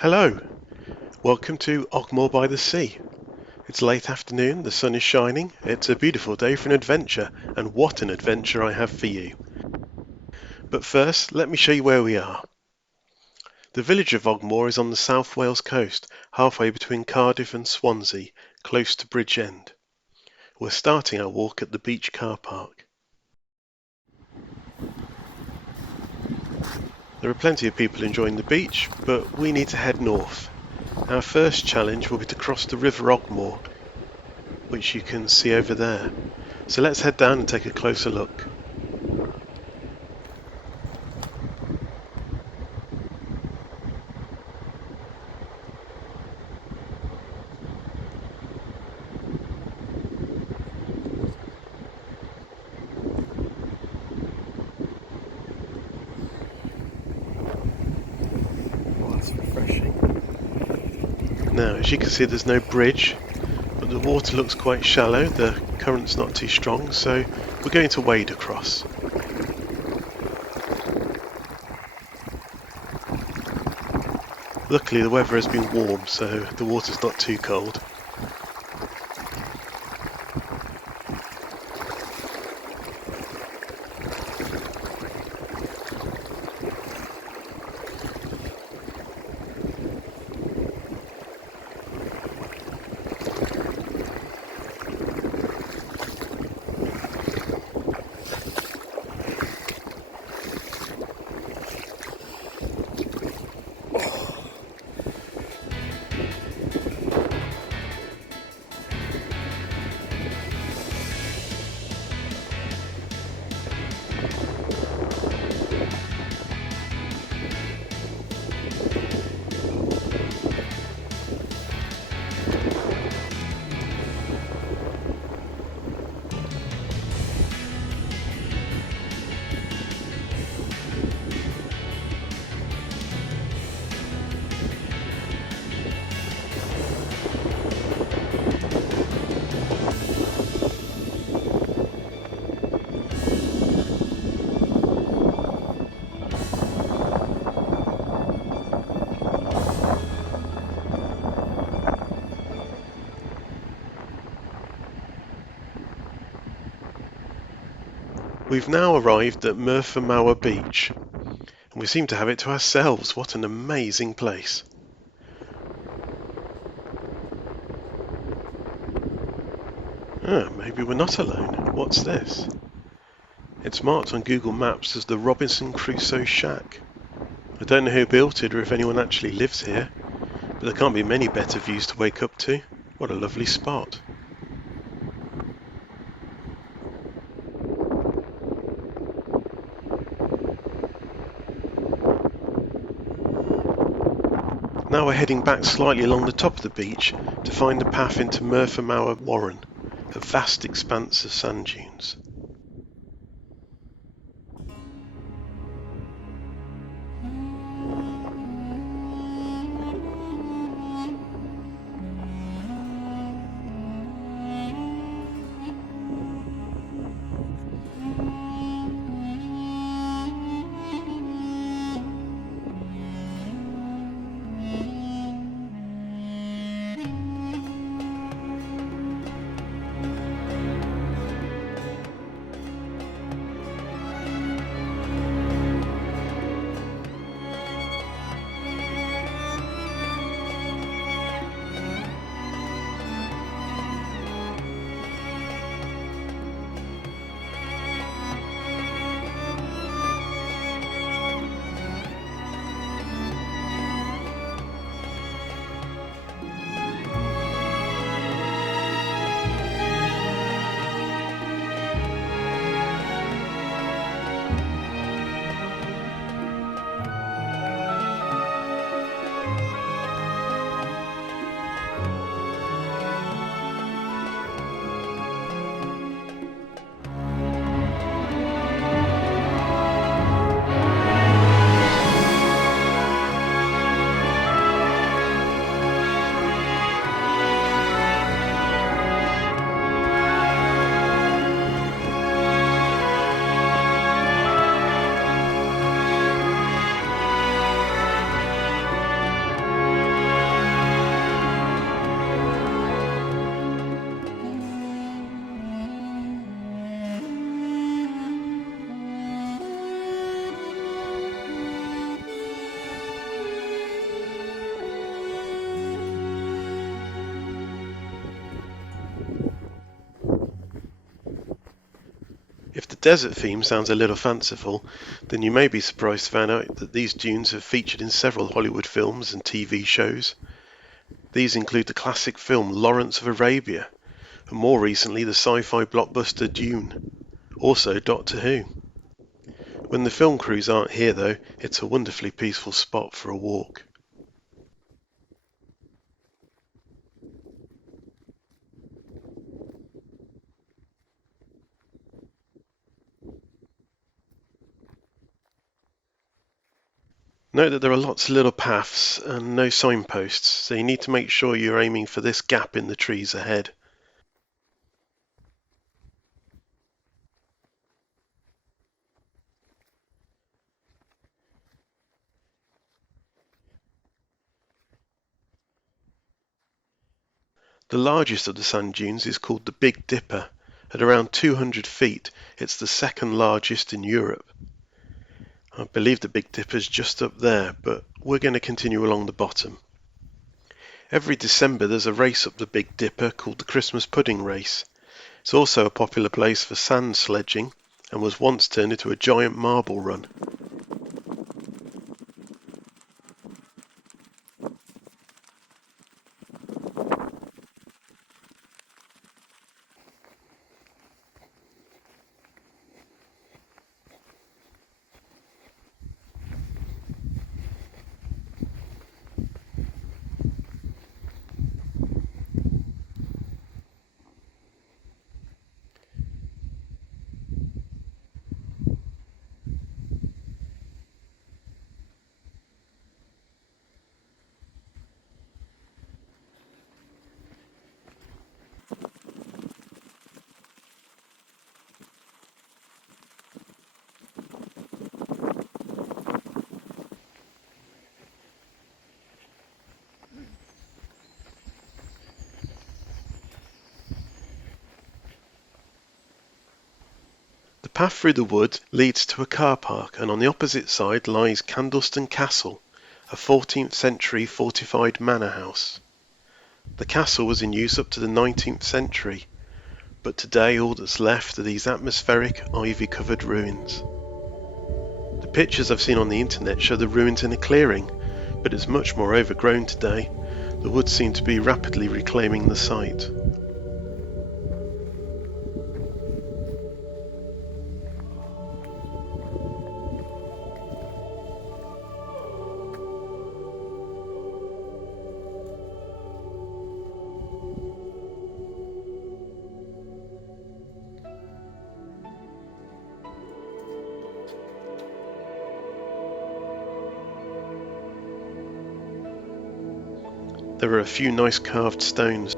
Hello, welcome to Ogmore by the sea. It's late afternoon, the sun is shining, it's a beautiful day for an adventure, and what an adventure I have for you. But first, let me show you where we are. The village of Ogmore is on the South Wales coast, halfway between Cardiff and Swansea, close to Bridgend. We're starting our walk at the beach car park. There are plenty of people enjoying the beach, but we need to head north. Our first challenge will be to cross the River Ogmore, which you can see over there. So let's head down and take a closer look. Oh, that's refreshing. Now, as you can see, there's no bridge, but the water looks quite shallow. The current's not too strong, so we're going to wade across. Luckily, the weather has been warm, so the water's not too cold. We've now arrived at Merthyr beach, and we seem to have it to ourselves. What an amazing place. Maybe we're not alone. What's this? It's marked on Google Maps as the Robinson Crusoe shack. I don't know who built it or if anyone actually lives here, but there can't be many better views to wake up to. What a lovely spot. Now we're heading back slightly along the top of the beach to find the path into Merthyr Warren, a vast expanse of sand dunes. the desert theme sounds a little fanciful, then you may be surprised to find out that these dunes have featured in several Hollywood films and TV shows. These include the classic film Lawrence of Arabia, and more recently the sci-fi blockbuster Dune, also Doctor Who. When the film crews aren't here though, it's a wonderfully peaceful spot for a walk. Note that there are lots of little paths and no signposts, so you need to make sure you're aiming for this gap in the trees ahead. The largest of the sand dunes is called the Big Dipper. At around 200 feet, it's the second largest in Europe. I believe the Big Dipper's just up there, but we're going to continue along the bottom. Every December there's a race up the Big Dipper called the Christmas Pudding Race. It's also a popular place for sand sledging and was once turned into a giant marble run. The path through the wood leads to a car park, and on the opposite side lies Candleston Castle, a 14th century fortified manor house. The castle was in use up to the 19th century, but today all that's left are these atmospheric, ivy-covered ruins. The pictures I've seen on the internet show the ruins in a clearing, but it's much more overgrown today. The woods seem to be rapidly reclaiming the site. There are a few nice carved stones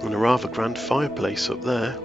and a rather grand fireplace up there.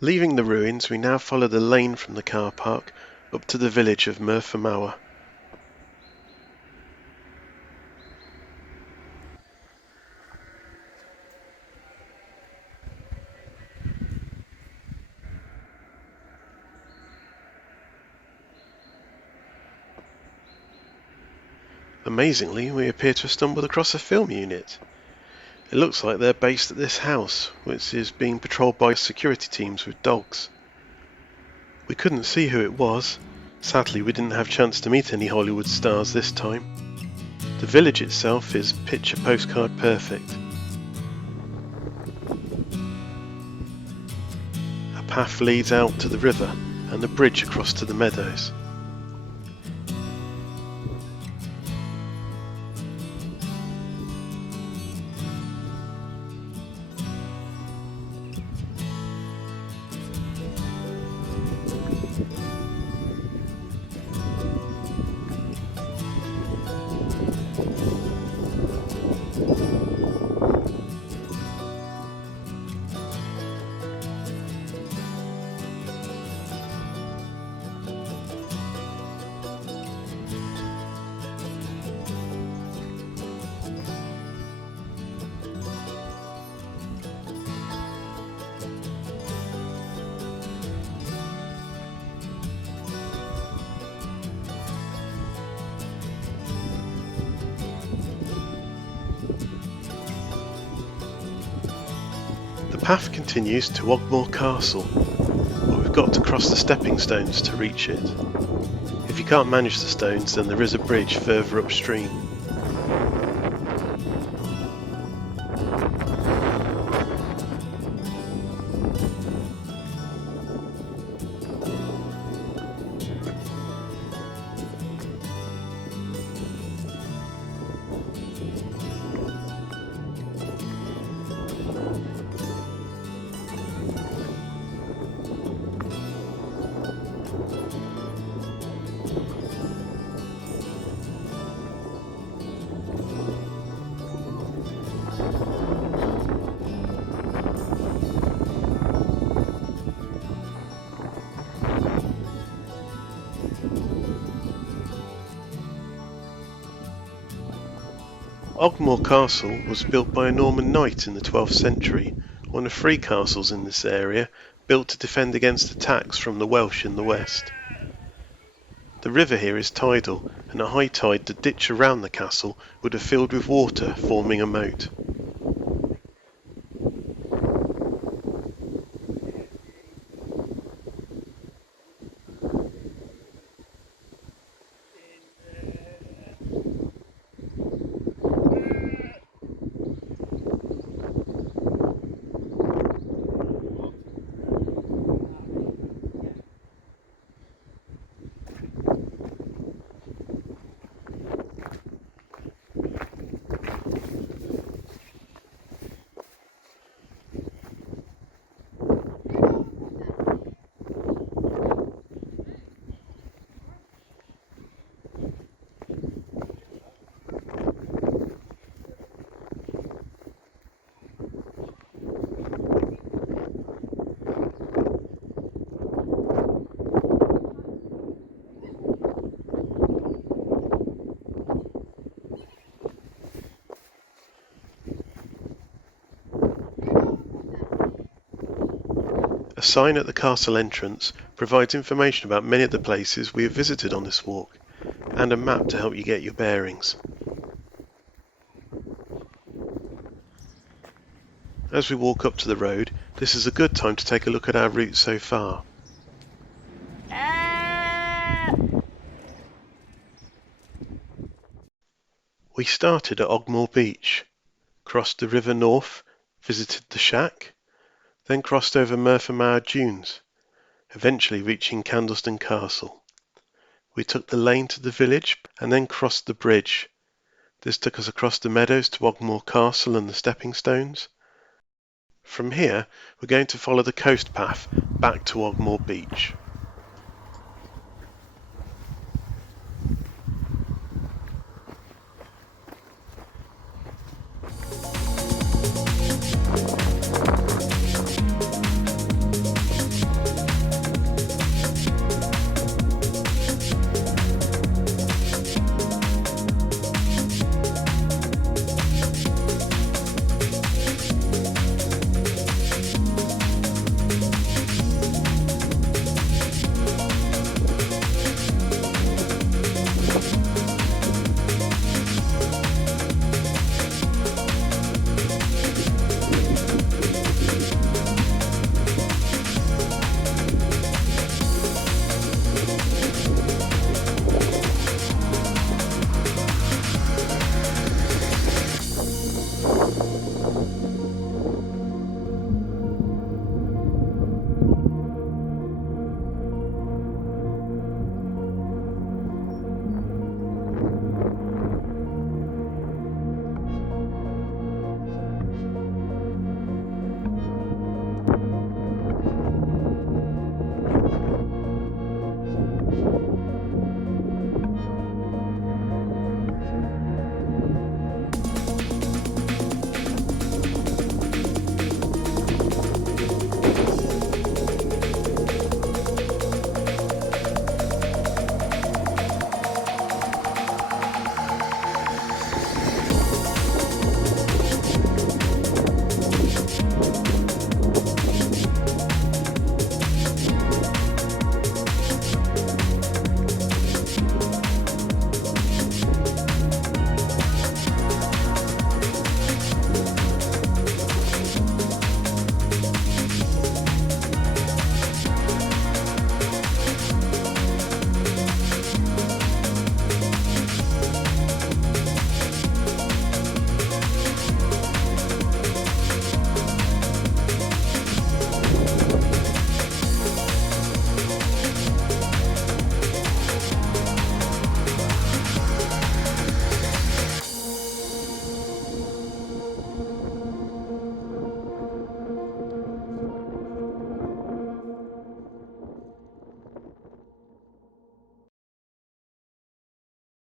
Leaving the ruins, we now follow the lane from the car park up to the village of Merthyr. Amazingly, we appear to have stumbled across a film unit. It looks like they're based at this house, which is being patrolled by security teams with dogs. We couldn't see who it was. Sadly, we didn't have a chance to meet any Hollywood stars this time. The village itself is picture postcard perfect. A path leads out to the river and the bridge across to the meadows. The path continues to Ogmore Castle, but we've got to cross the stepping stones to reach it. If you can't manage the stones, then there is a bridge further upstream. Ogmore Castle was built by a Norman knight in the 12th century, one of 3 castles in this area, built to defend against attacks from the Welsh in the west. The river here is tidal, and at high tide the ditch around the castle would have filled with water, forming a moat. A sign at the castle entrance provides information about many of the places we have visited on this walk, and a map to help you get your bearings. As we walk up to the road, this is a good time to take a look at our route so far. We started at Ogmore Beach, crossed the river north, visited the shack, then crossed over Merthyr dunes, eventually reaching Candleston Castle. We took the lane to the village and then crossed the bridge. This took us across the meadows to Ogmore Castle and the stepping stones. From here, we're going to follow the coast path back to Ogmore Beach.